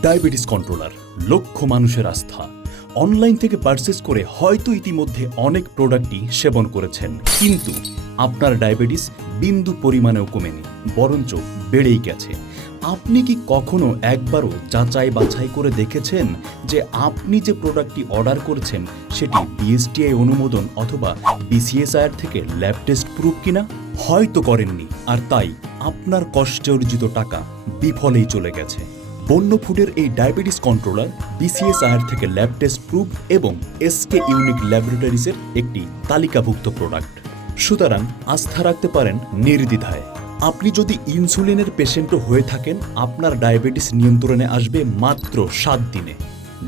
Diabetes controller, লক্ষ মানুষের আস্থা। অনলাইন থেকে পারচেজ করে হয়তো ইতিমধ্যে অনেক প্রোডাক্টই সেবন করেছেন, কিন্তু আপনার ডায়াবেটিস বিন্দু পরিমাণেও কমেনি, বরঞ্চ বেড়েই গেছে। আপনি কি কখনো একবারও যাচাই বাছাই করে দেখেছেন যে আপনি যে প্রোডাক্টটি অর্ডার করেছেন সেটি বিএসটিআই অনুমোদন অথবা বিসিএসআইআর থেকে ল্যাব টেস্ট প্রুফ কিনা? হয়তো করেননি, আর তাই আপনার কষ্টে অর্জিত টাকা বিফলেই চলে গেছে। বন্য ফুডের এই ডায়াবেটিস কন্ট্রোলার বিসিএসআইআর থেকে ল্যাব টেস্ট প্রুফ এবং এসকে ইউনিক ল্যাবরেটরিজের একটি তালিকাভুক্ত প্রোডাক্ট। সুতরাং আস্থা রাখতে পারেন নির্দ্বিধায়। আপনি যদি ইনসুলিনের পেশেন্টও হয়ে থাকেন, আপনার ডায়াবেটিস নিয়ন্ত্রণে আসবে মাত্র 7 দিনে।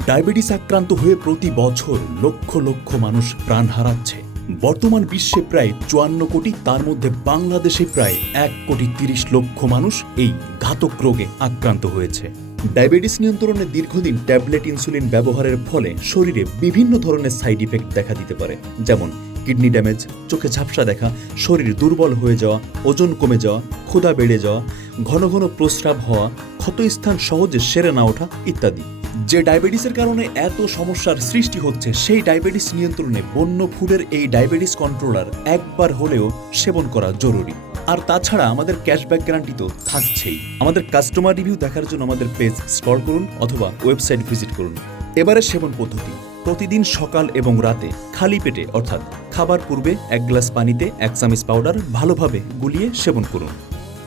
ডায়াবেটিস আক্রান্ত হয়ে প্রতি বছর লক্ষ লক্ষ মানুষ প্রাণ হারাচ্ছে। বর্তমান বিশ্বে প্রায় 54 কোটি, তার মধ্যে বাংলাদেশে প্রায় 1,30,00,000 মানুষ এই ঘাতক রোগে আক্রান্ত হয়েছে। ডায়াবেটিস নিয়ন্ত্রণে দীর্ঘদিন ট্যাবলেট ইনসুলিন ব্যবহারের ফলে শরীরে বিভিন্ন ধরনের সাইড ইফেক্ট দেখা দিতে পারে, যেমন কিডনি ড্যামেজ, চোখে ঝাপসা দেখা, শরীর দুর্বল হয়ে যাওয়া, ওজন কমে যাওয়া, ক্ষুধা বেড়ে যাওয়া, ঘন ঘন প্রস্রাব হওয়া, ক্ষতস্থান সহজে সেরে না ওঠা ইত্যাদি। যে ডায়াবেটিসের কারণে এত সমস্যার সৃষ্টি হচ্ছে, সেই ডায়াবেটিস নিয়ন্ত্রণে বন্য ফুডের এই ডায়াবেটিস কন্ট্রোলার একবার হলেও সেবন করা জরুরি। আর তাছাড়া আমাদের ক্যাশব্যাক গ্যারান্টি তো থাকছেই। আমাদের কাস্টমার রিভিউ দেখার জন্য আমাদের পেজ স্ক্রল করুন অথবা ওয়েবসাইট ভিজিট করুন। এবারে সেবন পদ্ধতি: প্রতিদিন সকাল এবং রাতে খালি পেটে, অর্থাৎ খাবার পূর্বে 1 গ্লাস পানিতে 1 চামচ পাউডার ভালোভাবে গুলিয়ে সেবন করুন।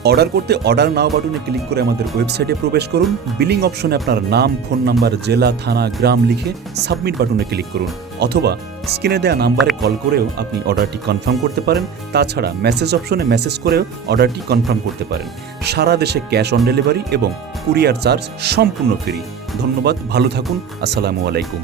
অর্ডার করতে অর্ডার নাও বাটনে ক্লিক করে আমাদের ওয়েবসাইটে প্রবেশ করুন। বিলিং অপশনে আপনার নাম, ফোন নাম্বার, জেলা, থানা, গ্রাম লিখে সাবমিট বাটনে ক্লিক করুন, অথবা স্ক্রিনে দেওয়া নাম্বারে কল করেও আপনি অর্ডারটি কনফার্ম করতে পারেন। তাছাড়া মেসেজ অপশনে মেসেজ করেও অর্ডারটি কনফার্ম করতে পারেন। সারা দেশে ক্যাশ অন ডেলিভারি এবং কুরিয়ার চার্জ সম্পূর্ণ ফ্রি। ধন্যবাদ, ভালো থাকুন, আসসালামু আলাইকুম।